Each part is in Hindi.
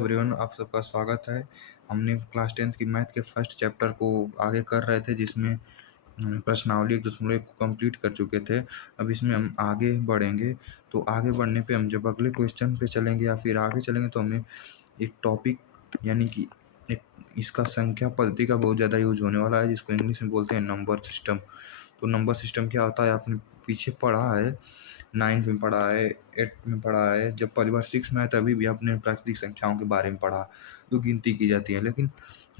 एवरीवन, आप सबका स्वागत है। हमने क्लास 10th की मैथ के फर्स्ट चैप्टर को आगे कर रहे थे, जिसमें प्रश्नावली 1.1 को कंप्लीट कर चुके थे। अब इसमें हम आगे बढ़ेंगे। तो आगे बढ़ने पे हम जब अगले क्वेश्चन पे चलेंगे या फिर आगे चलेंगे तो हमें एक टॉपिक यानी कि एक इसका संख्या पद्धति का बहुत ज़्यादा यूज होने वाला है, जिसको इंग्लिश में बोलते हैं नंबर सिस्टम। तो नंबर सिस्टम क्या होता है आपने पीछे पढ़ा है, 9th में पढ़ा है, 8th में पढ़ा है। जब पहली बार 6 में आया तभी भी आपने प्राकृतिक संख्याओं के बारे में पढ़ा, जो गिनती की जाती है। लेकिन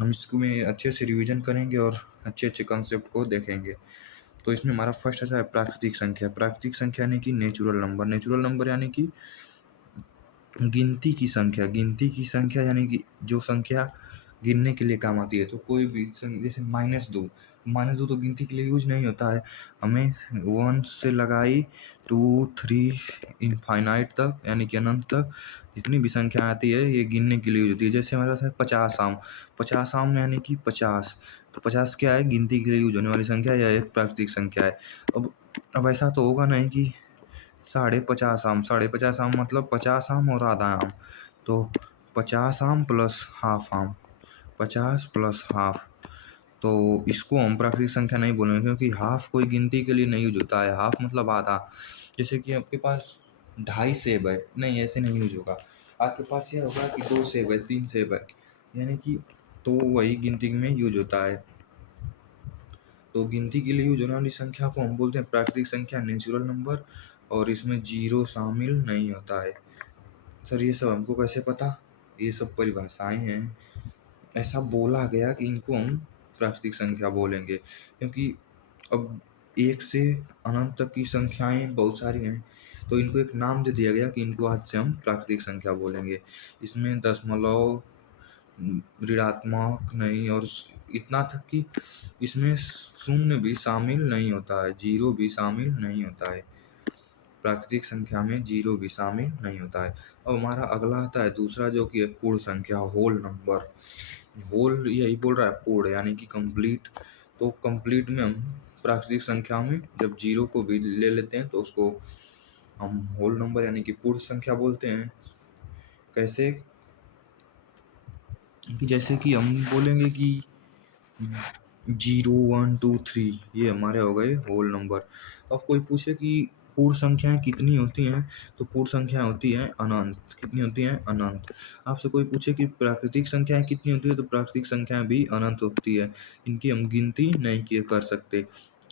हम इसको में अच्छे से रिवीजन करेंगे और अच्छे अच्छे कंसेप्ट को देखेंगे। तो इसमें हमारा फर्स्ट आता है प्राकृतिक संख्या। प्राकृतिक संख्या यानी कि नेचुरल नंबर। नेचुरल नंबर यानी कि गिनती की संख्या। गिनती की संख्या यानी कि जो संख्या गिनने के लिए काम आती है। तो कोई भी जैसे -2, -2 तो गिनती के लिए यूज नहीं होता है। हमें 1 से लगाई 2, 3 इनफाइनाइट तक यानी कि अनंत तक जितनी भी संख्या आती है ये गिनने के लिए यूज होती है। जैसे हमारे पास है 50 आम। 50 आम यानी कि 50। तो 50 क्या है? गिनती के लिए यूज होने वाली संख्या या एक प्राकृतिक संख्या है। अब ऐसा तो होगा नहीं कि 50.5 आम। 50.5 आम मतलब 50 आम और आधा आम। तो 50 आम प्लस हाफ आम, 50 प्लस हाफ। तो इसको हम प्राकृतिक संख्या नहीं बोलेंगे, क्योंकि हाफ कोई गिनती के लिए नहीं यूज होता है। हाफ मतलब आधा। जैसे कि आपके पास 2.5 सेब है, नहीं ऐसे नहीं यूज होगा। आपके पास ये होगा कि 2 सेब है, 3 सेब है, यानी कि तो वही गिनती में यूज होता है। तो गिनती के लिए यूज होने वाली संख्या को हम बोलते हैं प्राकृतिक संख्या, नेचुरल नंबर, और इसमें जीरो शामिल नहीं होता है। सर ये सब हमको कैसे पता? ये सब परिभाषाएं हैं, ऐसा बोला गया कि इनको हम प्राकृतिक संख्या बोलेंगे, क्योंकि अब 1 से अनंत तक की संख्याएं बहुत सारी हैं। तो इनको एक नाम दे दिया गया कि इनको आज से हम प्राकृतिक संख्या बोलेंगे। इसमें दशमलव, ऋणात्मक नहीं, और इतना तक कि इसमें शून्य भी शामिल नहीं होता है, जीरो भी शामिल नहीं होता है। प्राकृतिक संख्या में जीरो भी शामिल नहीं होता है। अब हमारा अगला आता है दूसरा, जो कि है पूर्ण संख्या, होल नंबर। होल यही बोल रहा है, पूर्ण यानी कि कंप्लीट। तो कंप्लीट में हम प्राकृतिक संख्या में जब जीरो को भी ले लेते हैं तो उसको हम होल नंबर यानी कि पूर्ण संख्या बोलते हैं। कैसे? कि जैसे कि हम बोलेंगे कि 0, 1, 2, 3 ये हमारे हो गए होल नंबर। अब कोई पूछे कि पूर्ण संख्याएं कितनी होती हैं, तो पूर्ण संख्या होती है अनंत। कितनी होती हैं? अनंत। आपसे कोई पूछे कि प्राकृतिक संख्याएं कितनी होती है, तो प्राकृतिक संख्याएं भी अनंत होती है। इनकी हम गिनती नहीं किए कर सकते।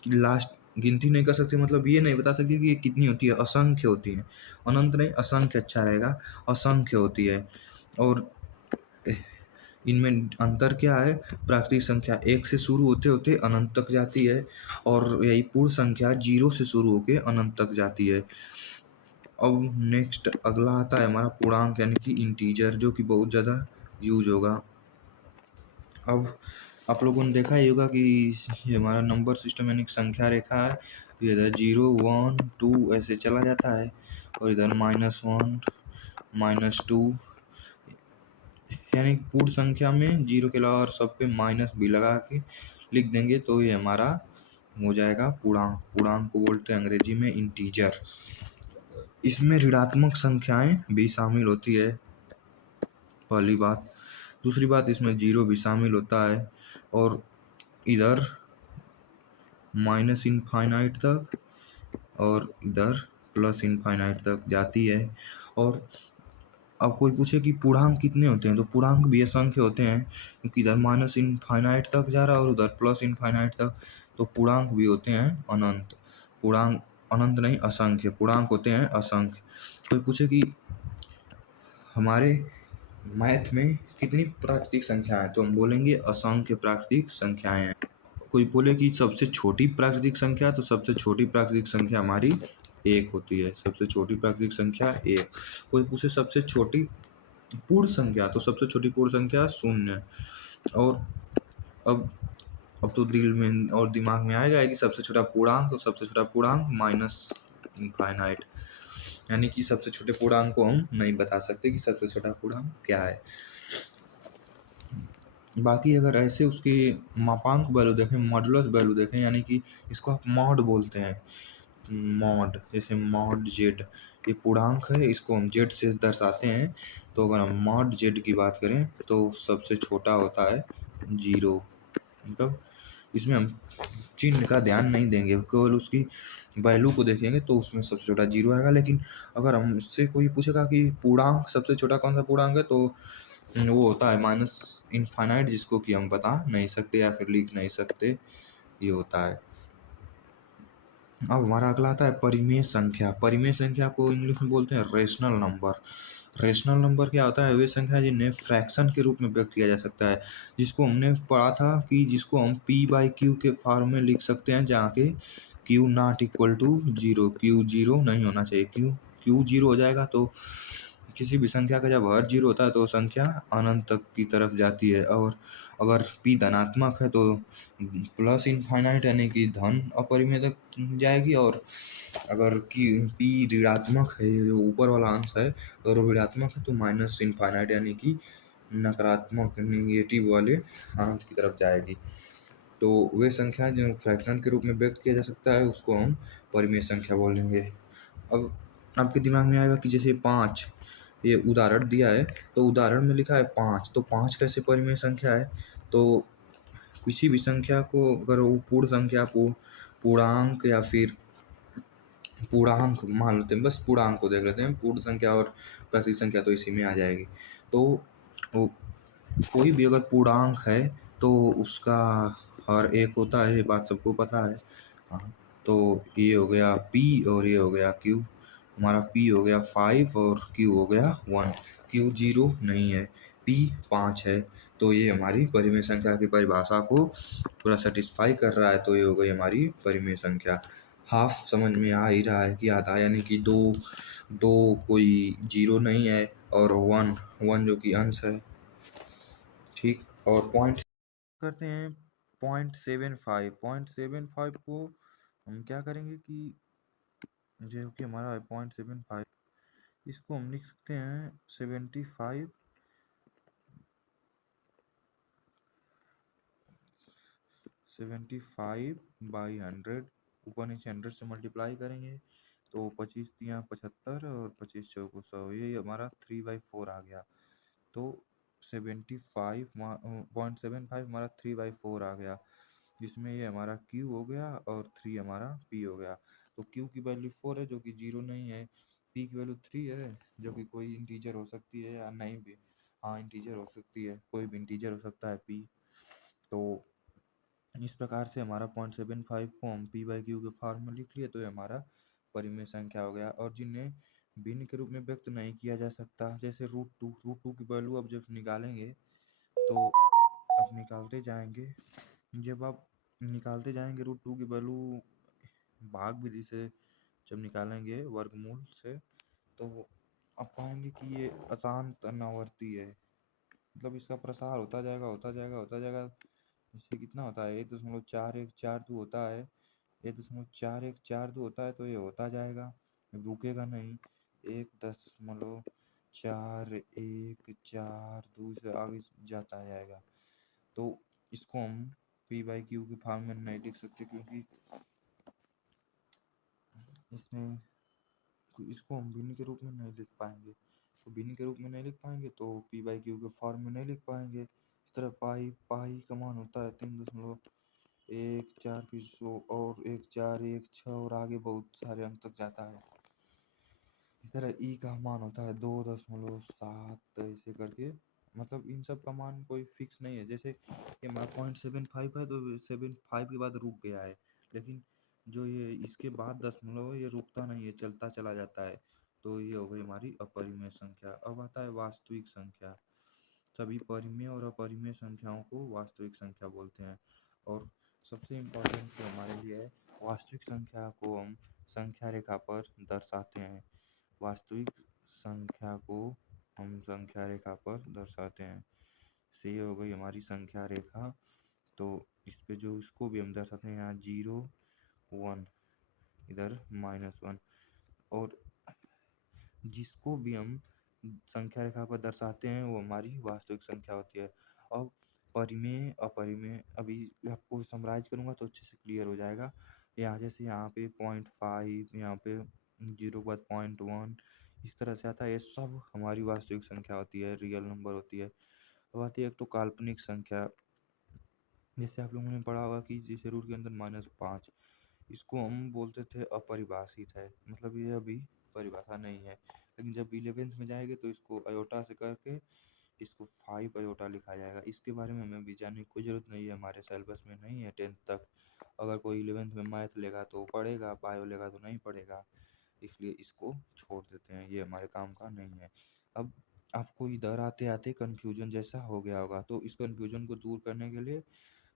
लास्ट गिनती नहीं कर सकते मतलब ये नहीं बता सकते कि ये कितनी होती है, असंख्य होती है। अनंत नहीं, असंख्य अच्छा रहेगा, असंख्य होती है। और इनमें अंतर क्या है? प्राकृतिक संख्या 1 से शुरू होते होते अनंत तक जाती है, और यही पूर्ण संख्या 0 से शुरू होकर अनंत तक जाती है। अब नेक्स्ट अगला आता है हमारा पूर्णांक यानी कि इंटीजर, जो कि बहुत ज़्यादा यूज होगा। अब आप लोगों ने देखा ही होगा कि ये हमारा नंबर सिस्टम यानी कि संख्या रेखा है। ये इधर 0, 1, 2 ऐसे चला जाता है, और इधर -1, -2, यानी पूर्ण संख्या में जीरो के अलावा और सब पे माइनस भी लगा के लिख देंगे तो ये हमारा हो जाएगा पूर्णांक। पूर्णांक को बोलते हैं अंग्रेजी में इंटीजर। इसमें ऋणात्मक संख्याएं भी शामिल होती है, पहली बात। दूसरी बात, इसमें जीरो भी शामिल होता है, और इधर माइनस इनफाइनाइट तक और इधर प्लस इनफाइनाइट तक जाती है। और अब कोई पूछे कि पूर्णांक कितने होते हैं, तो पूर्णांक भी असंख्य होते हैं, क्योंकि इधर माइनस इनफाइनाइट तक जा रहा है और उधर प्लस इनफाइनाइट तक। तो पूर्णांक भी होते हैं अनंत। पूर्णांक अनंत नहीं, असंख्य। पूर्णांक होते हैं असंख्य। कोई पूछे कि हमारे मैथ में कितनी प्राकृतिक संख्याएं हैं, तो हम बोलेंगे असंख्य प्राकृतिक संख्याएं हैं। कोई बोले कि सबसे छोटी प्राकृतिक संख्या, तो सबसे छोटी प्राकृतिक संख्या हमारी 1 होती है। सबसे छोटी प्राकृतिक संख्या 1। कोई पूछे सबसे छोटी पूर्ण संख्या, तो सबसे छोटी पूर्ण संख्या 0। और अब तो दिल में और दिमाग में आएगा कि सबसे छोटा पूर्णांक, तो सबसे छोटा पूर्णांक माइनस इनफाइनाइट, यानी कि सबसे छोटे पूर्णांक को हम नहीं बता सकते कि सबसे छोटा पूर्णांक क्या है। बाकी अगर ऐसे उसके मापांक वैल्यू देखें, मॉडुलस वैल्यू देखें, यानी कि इसको आप मॉड बोलते हैं। मॉड, जैसे मॉड जेड, ये पूर्णांक है, इसको हम जेड से दर्शाते हैं। तो अगर हम मॉड जेड की बात करें तो सबसे छोटा होता है 0। मतलब इसमें हम चिन्ह का ध्यान नहीं देंगे, केवल उसकी वैल्यू को देखेंगे तो उसमें सबसे छोटा 0 आएगा। लेकिन अगर हमसे कोई पूछेगा कि पूर्णांक सबसे छोटा कौन सा पूर्णांक है, तो वो होता है माइनस इनफाइनाइट, जिसको कि हम बता नहीं सकते या फिर लिख नहीं सकते, ये होता है। अब हमारा अगला आता है परिमेय संख्या। परिमेय संख्या को इंग्लिश में बोलते हैं रेशनल नंबर। रेशनल नंबर क्या होता है? वे संख्या जिन्हें फ्रैक्शन के रूप में व्यक्त किया जा सकता है, जिसको हमने पढ़ा था कि जिसको हम पी बाई क्यू के फॉर्म में लिख सकते हैं, जहाँ के Q not equal to zero, Q zero नहीं होना चाहिए। क्यू जीरो हो जाएगा तो किसी भी संख्या का जब हर जीरो होता है तो संख्या अनंत तक की तरफ जाती है। और अगर पी धनात्मक है तो प्लस इनफाइनाइट यानी कि धन अपरिमेय तक जाएगी, और अगर कि पी ऋणात्मक है, जो ऊपर वाला अंश है, अगर वो ऋणात्मक है तो माइनस इनफाइनाइट यानी कि नकारात्मक निगेटिव वाले अंश की तरफ जाएगी। तो वे संख्या जो फ्रैक्शन के रूप में व्यक्त किया जा सकता है उसको हम परिमेय संख्या बोलेंगे। अब आपके दिमाग में आएगा कि जैसे 5, ये उदाहरण दिया है, तो उदाहरण में लिखा है 5, तो 5 कैसे परिमेय संख्या है? तो किसी भी संख्या को अगर वो पूर्ण संख्या, पूर्णांक या फिर पूर्णांक मान लेते हैं, बस पूर्णांक को देख लेते हैं, पूर्ण संख्या और प्राकृतिक संख्या तो इसी में आ जाएगी। तो वो कोई भी अगर पूर्णांक है तो उसका हर एक होता है, ये बात सबको पता है। हाँ, तो ये हो गया P और ये हो गया Q। हमारा P हो गया 5 और Q हो गया 1। Q 0 नहीं है, P 5 है, तो ये हमारी परिमेय संख्या की परिभाषा को पूरा सेटिस्फाई कर रहा है। तो ये हो गई हमारी परिमेय संख्या। हाफ समझ में आ ही रहा है कि आधा, यानी कि दो, दो कोई 0 नहीं है, और 1 जो कि अंश है। ठीक, और पॉइंट करते हैं 0.75। 0.75 को हम क्या करेंगे कि जो कि हमारा है 0.75, इसको हम लिख सकते हैं 75 बाई 100। ऊपर नीचे 100 से मल्टीप्लाई करेंगे तो 25 तियाँ 75 और 25 चौको 100, ये हमारा 3/4 आ गया। तो 0.75 हमारा 3/4 आ गया, जिसमें ये हमारा Q हो गया और 3 हमारा P हो गया। तो Q की वैल्यू 4 है जो कि 0 नहीं है, P की वैल्यू 3 है जो कि कोई इंटीजर हो सकती है या नहीं भी, हाँ इंटीजर हो सकती है, कोई भी इंटीजर हो सकता है P। तो इस प्रकार से हमारा 0.75 को हम P बाई क्यू के फॉर्म में लिख लिए, तो ये हमारा परिमेय संख्या हो गया। और जिन्हें भिन्न के रूप में व्यक्त नहीं किया जा सकता, जैसे रूट टू की वैल्यू अब जब निकालेंगे तो आप निकालते जाएंगे, जब आप निकालते जाएंगे रूट टू की वैल्यू भाग विधि से जब निकालेंगे वर्गमूल से, तो आप पाएंगे कि ये अशांत अनावर्ती है। मतलब इसका प्रसार होता जाएगा होता जाएगा होता जाएगा। इससे कितना होता है, 1.4142 होता है, 1.4142 होता है, तो ये होता जाएगा, रुकेगा नहीं। 1.4142 से आगे जाता जाएगा। तो इसको हम पी बाई क्यू के फॉर्म में नहीं लिख सकते, क्योंकि इसमें इसको हम भिन्न के रूप में नहीं लिख पाएंगे। तो भिन्न के रूप में नहीं लिख पाएंगे तो पी बाई क्यू के फॉर्म में नहीं लिख पाएंगे। इस तरह पाई पाई का मान होता है 3.14 की 100 और 1416 और आगे बहुत सारे अंक तक जाता है। इस तरह ई का मान होता है 2.7 ऐसे करके। मतलब इन सब का मान कोई फिक्स नहीं है। जैसे ये हमारा 0.75 है तो 75 के बाद रुक गया है, लेकिन जो ये इसके बाद दशमलव है ये रुकता नहीं है, चलता चला जाता है। तो ये हो गई हमारी अपरिमेय संख्या। अब आता है वास्तविक संख्या। सभी परिमेय और अपरिमेय संख्याओं को वास्तविक संख्या बोलते हैं। और सबसे इम्पोर्टेंट तो हमारे लिए है, वास्तविक संख्या को हम संख्या रेखा पर दर्शाते हैं। वास्तविक संख्या को हम संख्या रेखा पर दर्शाते हैं। से ये हो गई हमारी संख्या रेखा। तो इस पे जो इसको भी हम दर्शाते हैं, यहाँ 0 1, इधर -1, और जिसको भी हम संख्या रेखा पर दर्शाते हैं वो हमारी वास्तविक संख्या होती है। अब परिमेय अपरिमेय अभी आपको समराइज करूँगा तो अच्छे से क्लियर हो जाएगा। यहाँ जैसे यहाँ पे 0.5, यहाँ पे 0.1, इस तरह से आता है। ये सब हमारी वास्तविक संख्या होती है, रियल नंबर होती है। अब आती है एक तो काल्पनिक संख्या। जैसे आप लोगों ने पढ़ा होगा कि जैसे रूट के अंदर -5, इसको हम बोलते थे अपरिभाषित है, मतलब ये अभी परिभाषा नहीं है। लेकिन जब 11th में जाएंगे तो इसको अयोटा से करके इसको 5 अयोटा लिखा जाएगा। इसके बारे में हमें भी जानने की कोई ज़रूरत नहीं है, हमारे सिलेबस में नहीं है 10th तक। अगर कोई 11th में मैथ लेगा तो पढ़ेगा, बायो लेगा तो नहीं पढ़ेगा, इसलिए इसको छोड़ देते हैं, ये हमारे काम का नहीं है। अब आपको इधर आते आते कन्फ्यूजन जैसा हो गया होगा, तो इस कन्फ्यूजन को दूर करने के लिए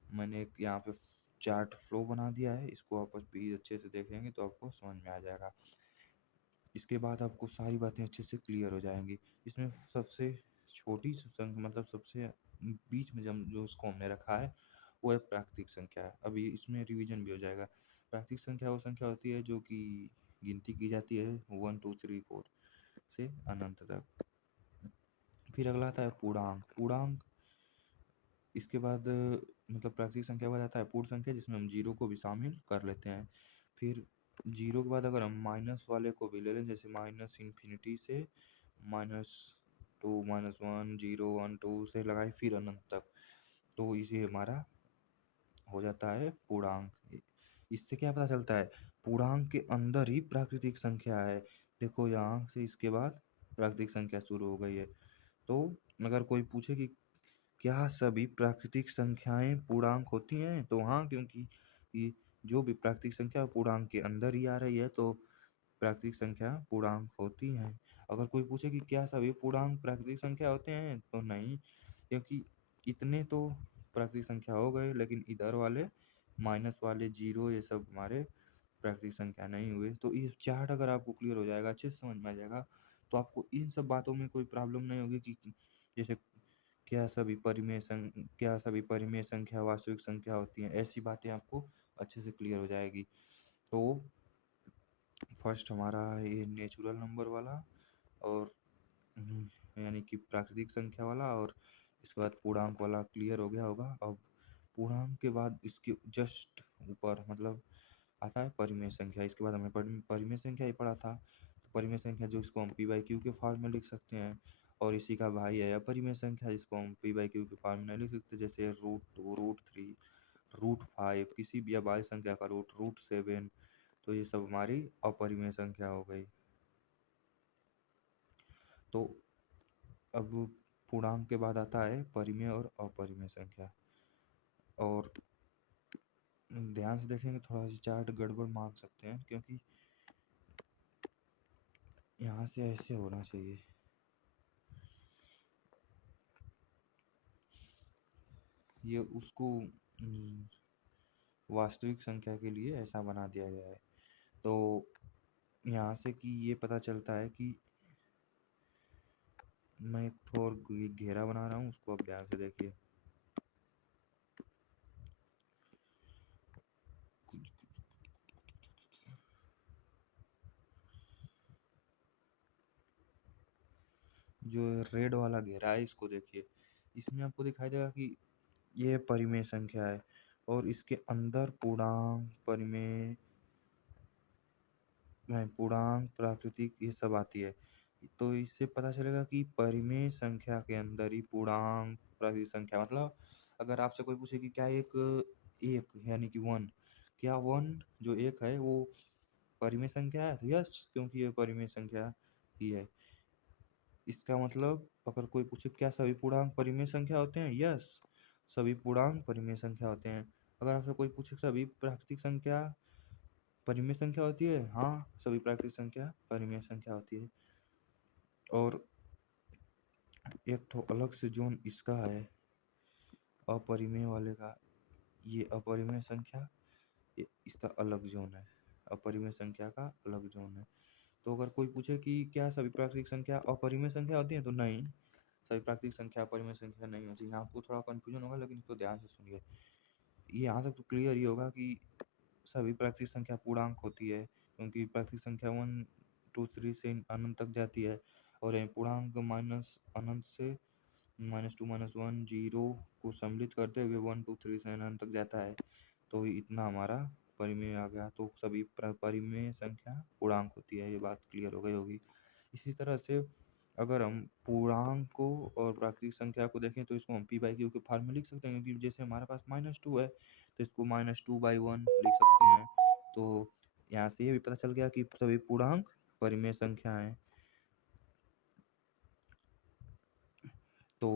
मैंने एक यहाँ पे चार्ट फ्लो बना दिया है। इसको आप भी अच्छे से देखेंगे तो आपको समझ में आ जाएगा। इसके बाद आपको सारी बातें अच्छे से क्लियर हो जाएंगी। इसमें सबसे छोटी संख्या, मतलब सबसे बीच में जो उसको हमने रखा है वो है प्राकृतिक संख्या। अभी इसमें रिवीजन भी हो जाएगा। प्राकृतिक संख्या वो संख्या होती है जो कि गिनती की जाती है 1 2 3 4 से अनंत तक। फिर अगला आता है पूर्णांक। पूर्णांक इसके बाद मतलब प्राकृतिक संख्या के बाद आता है पूर्ण संख्या, जिसमें हम जीरो को भी शामिल कर लेते हैं। फिर जीरो के बाद अगर हम माइनस वाले को भी ले लें, जैसे माइनस इन्फिनिटी से -2 -1 0 1 2 से लगाए फिर अनंत तक, तो इसे हमारा हो जाता है पूर्णांक। इससे क्या पता चलता है, पूर्णांक के अंदर ही प्राकृतिक संख्या है। देखो यहाँ से इसके बाद प्राकृतिक संख्या शुरू हो गई है। तो अगर कोई पूछे कि क्या सभी प्राकृतिक संख्याएं पूर्णांक होती हैं, तो हाँ, क्योंकि ये जो भी प्राकृतिक संख्या पूर्णांक के अंदर ही आ रही है तो प्राकृतिक संख्या पूर्णांक होती हैं। अगर कोई पूछे कि क्या सभी पूर्णांक प्राकृतिक संख्या होते हैं, तो नहीं, क्योंकि इतने तो प्राकृतिक संख्या हो गए, लेकिन इधर वाले माइनस वाले जीरो ये सब हमारे प्राकृतिक संख्या नहीं हुए। तो ये चार्ट अगर आपको क्लियर हो जाएगा, अच्छे से समझ में आ जाएगा, तो आपको इन सब बातों में कोई प्रॉब्लम नहीं होगी कि जैसे क्या सभी परिमेय संख्या वास्तविक संख्या होती हैं, ऐसी बातें आपको अच्छे से क्लियर हो जाएगी। तो फर्स्ट हमारा ये नेचुरल नंबर वाला और यानी कि प्राकृतिक संख्या वाला, और इसके बाद पूर्णांक वाला क्लियर हो गया होगा। अब पूर्णांक के बाद इसके जस्ट ऊपर मतलब आता है परिमेय संख्या। इसके बाद हमने परिमेय संख्या ही पढ़ा था। तो परिमेय संख्या जो इसको हम पी बाई क्यू के फॉर्म में लिख सकते हैं, और इसी का भाई है अपरिमेय संख्या, जिसको हम पी बाई क्यू के फॉर्म में नहीं लिख सकते, जैसे √2 √3 √5, किसी भी अभाज्य संख्या का रूट √7। तो ये सब हमारी अपरिमेय संख्या हो गई। तो अब पूर्णांक के बाद आता है परिमेय और अपरिमेय संख्या। और ध्यान से देखेंगे थोड़ा सा चार्ट गड़बड़ मान सकते हैं, क्योंकि यहाँ से ऐसे होना चाहिए। ये उसको वास्तविक संख्या के लिए ऐसा बना दिया गया है। तो यहाँ से कि ये पता चलता है कि मैं एक तो और घेरा बना रहा हूँ, उसको आप ध्यान से देखिए। जो रेड वाला घेरा है इसको देखिए। इसमें आपको दिखाई देगा कि ये परिमेय संख्या है, और इसके अंदर पूर्णांक परिमेय नहीं, पूर्णांक प्राकृतिक ये सब आती है। तो इससे पता चलेगा कि परिमेय संख्या के अंदर ही पूर्णांक प्राकृतिक संख्या, मतलब अगर आपसे कोई पूछे कि क्या एक यानी कि 1, क्या 1 जो एक है वो परिमेय संख्या है, यस, क्योंकि ये परिमेय संख्या ही है। इसका मतलब अगर कोई पूछे क्या सभी पूर्णांक परिमेय संख्या होते हैं, यस, सभी पूर्णांक परिमेय संख्या होते हैं। अगर आपसे कोई पूछे सभी प्राकृतिक संख्या परिमेय संख्या होती है, हाँ, सभी प्राकृतिक संख्या परिमेय संख्या होती है। और एक तो अलग से जोन इसका है अपरिमेय वाले का, ये अपरिमेय संख्या, ये इसका अलग जोन है, अपरिमेय संख्या का अलग जोन है। तो अगर कोई पूछे कि क्या सभी प्राकृतिक संख्या अपरिमेय संख्या होती है, तो नहीं, सभी प्राकृतिक संख्या अपरिमेय संख्या नहीं होती। यहाँ आपको थोड़ा कंफ्यूजन होगा, लेकिन इसको ध्यान से सुनिए। ये यहाँ तक तो क्लियर ही होगा कि सभी प्राकृतिक संख्या पूर्णांक होती है, क्योंकि प्राकृतिक संख्या 1 2 3 से अनंत तक जाती है, और ये पूर्णांक माइनस अनंत से -2 -1 0 को सम्मिलित करते हुए 1 2 3 से अनंत तक जाता है। तो इतना हमारा परिमेय आ गया, तो सभी परिमेय संख्या पूर्णांक होती है। ये बात क्लियर हो गई होगी। इसी तरह से अगर हम पूर्णांक को और प्राकृतिक संख्या को देखें तो इसको हम पी बाई क्यू के फॉर्म में लिख सकते हैं, क्योंकि जैसे हमारे पास -2 है तो इसको -2/1 लिख सकते हैं। तो यहाँ से ये भी पता चल गया कि सभी पूर्णांक परिमेय संख्या है। तो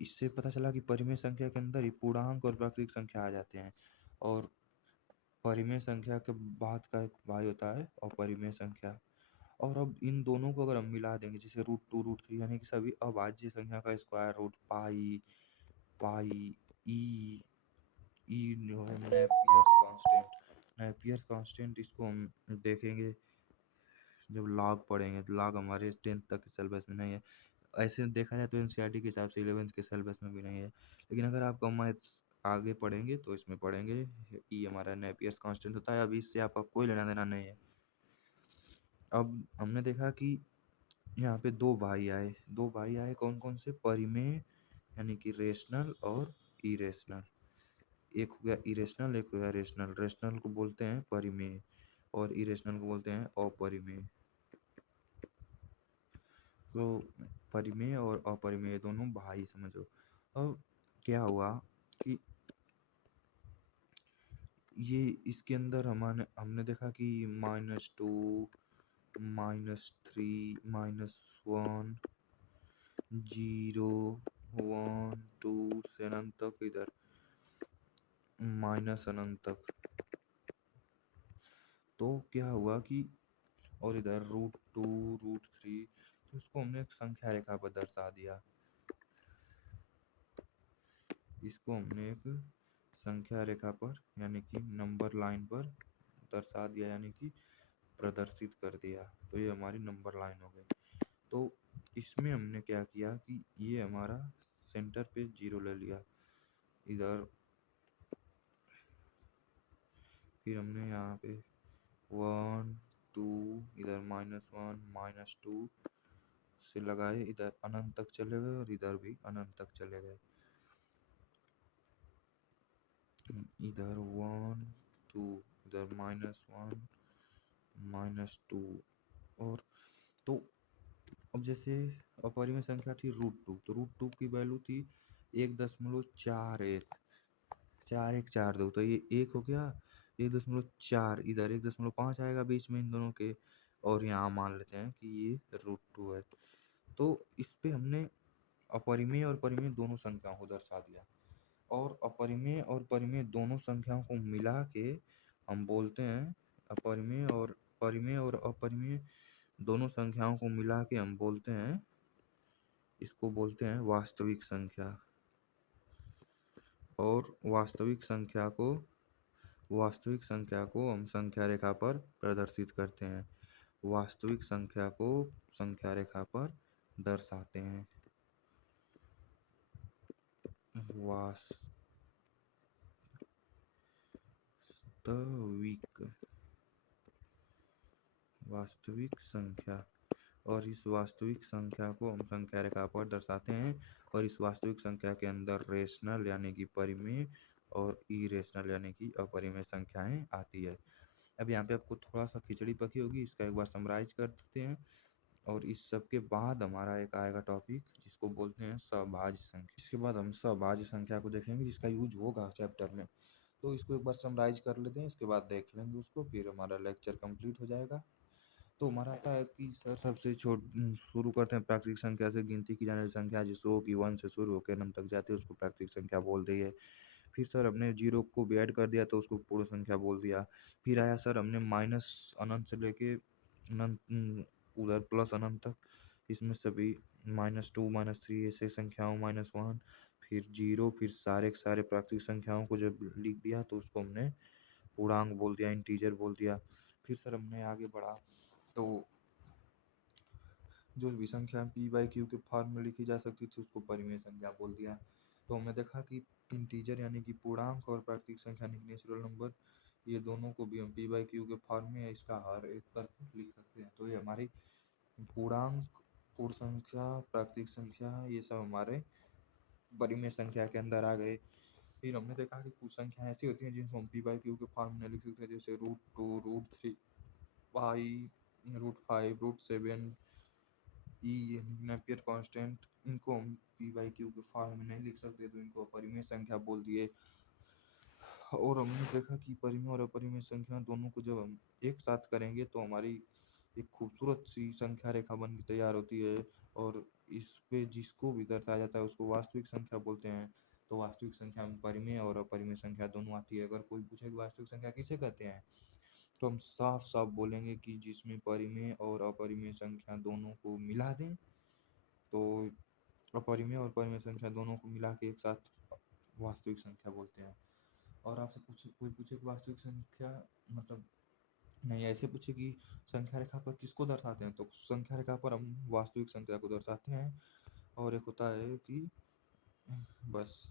इससे पता चला कि परिमेय संख्या के अंदर ही पूर्णांक और प्राकृतिक संख्या आ जाते हैं, और परिमेय संख्या के बाद का एक भाग होता है अपरिमेय संख्या। और अब इन दोनों को अगर हम मिला देंगे, जैसे √2 √3 यानी कि सभी अभाज्य संख्या का स्क्वायर रूट, पाई पाई ई ई जो है नेपियर्स कांस्टेंट इसको हम देखेंगे जब लॉग पढ़ेंगे। तो लॉग हमारे 10th तक के सिलेबस में नहीं है। ऐसे देखा जाए तो एनसीईआरटी के हिसाब से 11th के सिलेबस में भी नहीं है, लेकिन अगर आपका मैथ्स आगे पढ़ेंगे तो इसमें पढ़ेंगे। ई हमारा नेपियर्स कांस्टेंट होता है। अभी इससे आपका कोई लेना देना नहीं है। अब हमने देखा कि यहाँ पे दो भाई आए। कौन कौन से? परिमेय यानी कि रेशनल और इरेशनल। एक हो गया इरेशनल, एक हो गया रेशनल। रेशनल को बोलते हैं परिमेय और इरेशनल को बोलते हैं अपरिमेय। तो परिमेय और अपरिमेय दोनों भाई समझो। अब क्या हुआ कि ये इसके अंदर हमने देखा कि -2 -3 -1 0 1 2 से अनंत तक, इधर माइनस अनंत तक। तो क्या हुआ कि और इधर √2 √3, तो इसको हमने एक संख्या रेखा पर दर्शा दिया। इसको हमने एक संख्या रेखा पर यानी कि नंबर लाइन पर दर्शा दिया, यानी कि प्रदर्शित कर दिया। तो ये हमारी नंबर लाइन हो गई। तो इसमें हमने क्या किया कि ये हमारा सेंटर पे 0 ले लिया इधर, फिर हमने यहाँ पे 1 2 इधर -1 -2 से लगाए, इधर अनंत तक चले गए और इधर भी अनंत तक चले गए। इधर 1 2 इधर -1 -2। और तो अब जैसे अपरिमेय संख्या थी √2, तो √2 की वैल्यू थी 1.41 4142। तो ये 1 हो गया, 1.4 इधर 1.5 आएगा बीच में इन दोनों के, और यहाँ मान लेते हैं कि ये √2 है। तो इस पे हमने अपरिमेय और परिमेय दोनों संख्याओं को दर्शा दिया, और अपरिमेय और परिमेय दोनों संख्याओं को मिला के हम बोलते हैं परिमेय और अपरिमेय दोनों संख्याओं को मिला के हम बोलते हैं, इसको बोलते हैं वास्तविक संख्या। और वास्तविक संख्या को हम संख्या रेखा पर प्रदर्शित करते हैं। वास्तविक संख्या को संख्या रेखा पर दर्शाते हैं। वास्तविक संख्या, और इस वास्तविक संख्या को हम संख्या रेखा पर दर्शाते हैं। और इस वास्तविक संख्या के अंदर रेशनल यानी कि परिमेय और इरेशनल यानी कि अपरिमेय संख्याएं आती है। अब यहाँ पे आपको थोड़ा सा खिचड़ी पकी होगी, इसका एक बार समराइज कर देते हैं। और इस सब के बाद हमारा एक आएगा टॉपिक जिसको बोलते हैं सहभाज्य संख्या। इसके बाद हम सहभाज्य संख्या को देखेंगे जिसका यूज होगा चैप्टर में। तो इसको एक बार समराइज कर लेते हैं, इसके बाद देख लेंगे उसको, फिर हमारा लेक्चर कंप्लीट हो जाएगा। तो हमारा आता है कि सर सबसे शुरू करते हैं प्राकृतिक संख्या से। गिनती की जाने वाली संख्या जिसको कि 1 से शुरू होकर अनंत तक जाती है उसको प्राकृतिक संख्या बोल दी है। फिर सर हमने 0 को भी ऐड कर दिया तो उसको पूर्ण संख्या बोल दिया। फिर आया सर हमने माइनस अनंत से लेके अनंत उधर प्लस अनंत तक, इसमें सभी -2 -3 ऐसे संख्याओं -1, फिर 0, फिर सारे के सारे प्राकृतिक संख्याओं को जब लिख दिया तो उसको हमने पूर्णांक बोल दिया, इंटीजर बोल दिया। फिर सर हमने आगे बढ़ा तो जो भी संख्या p/q के फॉर्म में लिखी जा सकती थी उसको परिमेय संख्या बोल दिया। तो हमने देखा कि इंटीजर यानी कि पूर्णांक और प्राकृतिक संख्या यानी कि नेचुरल नंबर, ये दोनों को भी हम p/q के फॉर्म में इसका हर एक करके लिख सकते हैं। तो ये हमारी पूर्णांक, पूर्ण संख्या, प्राकृतिक संख्या, ये सब हमारे परिमेय संख्या के अंदर आ गए। फिर हमने देखा कि कुछ संख्याएं ऐसी होती हैं जिनको हम पी बाई क्यू के फॉर्म में लिख सकते हैं, जैसे √2, √3 पाई, √5, √7, ई नेपियर कांस्टेंट। इनको हम पी बाई क्यू के फॉर्म में नहीं लिख सकते, तो इनको अपरिमेय संख्या बोल दिए। और हमने देखा कि परिमेय और अपरिमेय संख्या दोनों को जब हम एक साथ करेंगे तो हमारी एक खूबसूरत सी संख्या रेखा बन के तैयार होती है, और इस पे जिसको भी दर्शाया जाता है उसको वास्तविक संख्या बोलते हैं। तो वास्तविक संख्या में परिमेय और अपरिमेय संख्या दोनों आती है। अगर कोई पूछे कि वास्तविक संख्या किसे कहते हैं, तो हम साफ साफ बोलेंगे कि जिसमें परिमेय और अपरिमेय संख्या दोनों को मिला दें, तो अपरिमेय और परिमेय संख्या दोनों को मिला के एक साथ वास्तविक संख्या बोलते हैं। और आपसे कोई पूछे कि वास्तविक संख्या मतलब नहीं, ऐसे पूछे कि संख्या रेखा पर किसको दर्शाते हैं, तो संख्या रेखा पर हम वास्तविक संख्या को दर्शाते हैं। और एक होता है कि बस।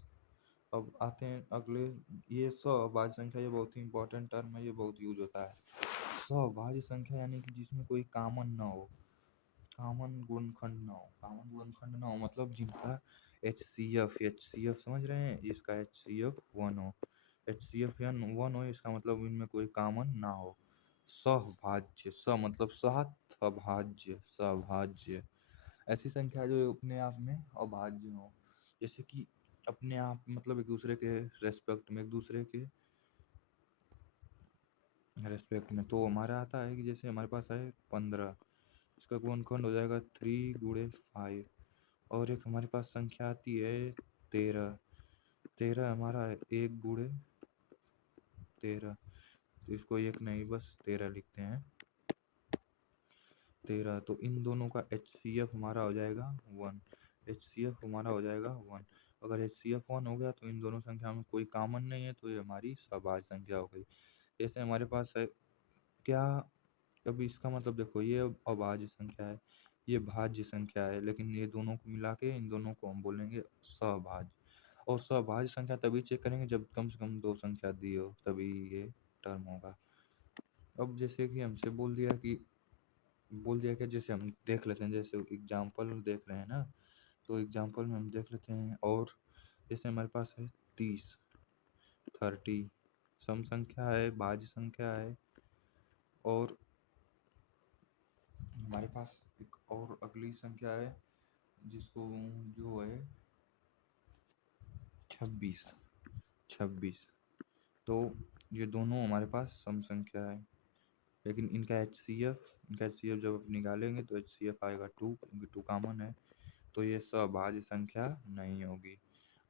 अब आते हैं अगले, ये सभाज्य संख्या, ये बहुत ही इंपॉर्टेंट टर्म है, ये बहुत यूज होता है। सभाज्य संख्या यानी कि जिसमें कोई कॉमन ना हो, कॉमन गुणनखंड ना हो। कॉमन गुणनखंड ना हो मतलब जिनका एच सी एफ समझ रहे हैं, इसका HCF 1 हो, HCF1 हो, इसका मतलब इनमें कोई कॉमन ना हो। सहभाज्य, स मतलब सात, अभाज्य, सभाज्य ऐसी संख्या जो अपने आप में अभाज्य हो, जैसे कि अपने आप मतलब एक दूसरे के रेस्पेक्ट में, एक दूसरे के रेस्पेक्ट में। तो हमारा आता है कि जैसे हमारे पास है 15, इसका गुणनखंड हो जाएगा 3 × 5। और एक हमारे पास संख्या आती है 13, 13 हमारा है 1 × 13, तो इसको एक नहीं बस 13 लिखते हैं, 13। तो इन दोनों का HCF हमारा हो जाएगा 1, HCF हमारा हो जाएगा 1। अगर HCF 1 हो गया तो इन दोनों संख्या में कोई कॉमन नहीं है, तो ये हमारी सभाज्य संख्या हो गई। जैसे हमारे पास है क्या, अब इसका मतलब देखो, ये अभाज्य संख्या है, ये भाज्य संख्या है, लेकिन ये दोनों को मिला के इन दोनों को हम बोलेंगे सभाज्य। और सभाज्य संख्या तभी चेक करेंगे जब कम से कम 2 संख्या दी हो, तभी ये टर्म होगा। अब जैसे कि हमसे बोल दिया कि जैसे हम देख लेते हैं, जैसे एग्जाम्पल देख रहे हैं ना, तो एग्जाम्पल में हम देख लेते हैं। और जैसे हमारे पास है 30, 30 सम संख्या है, भाज्य संख्या है। और हमारे पास एक और अगली संख्या है जिसको जो है 26, 26। तो ये दोनों हमारे पास सम संख्या है, लेकिन इनका एच सी एफ जब आप निकालेंगे तो HCF आएगा 2, क्योंकि 2 कॉमन है, तो ये सभाज्य संख्या नहीं होगी।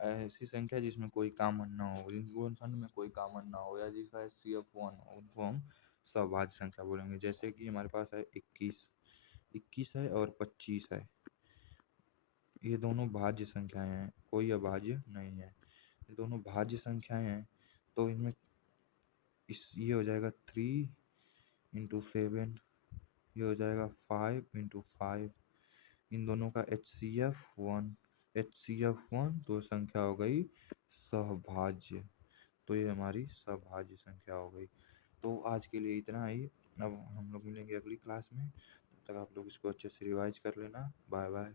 ऐसी संख्या जिसमें कोई कॉमन ना हो, जिनके गुणनखंड में कोई कॉमन ना हो, या जिसका HCF 1 हो, उनको हम सभाज्य संख्या बोलेंगे। जैसे कि हमारे पास है 21, 21 है और 25 है, ये दोनों भाज्य संख्याएं हैं, कोई अभाज्य नहीं है, ये दोनों भाज्य संख्याएं हैं। तो इनमें ये हो जाएगा 3 × 7, ये हो जाएगा 5 × 5। इन दोनों का HCF 1, तो संख्या हो गई सहभाज्य। तो ये हमारी सहभाज्य संख्या हो गई। तो आज के लिए इतना ही। अब हम लोग मिलेंगे अगली क्लास में, तब तक आप लोग इसको अच्छे से रिवाइज कर लेना। Bye bye.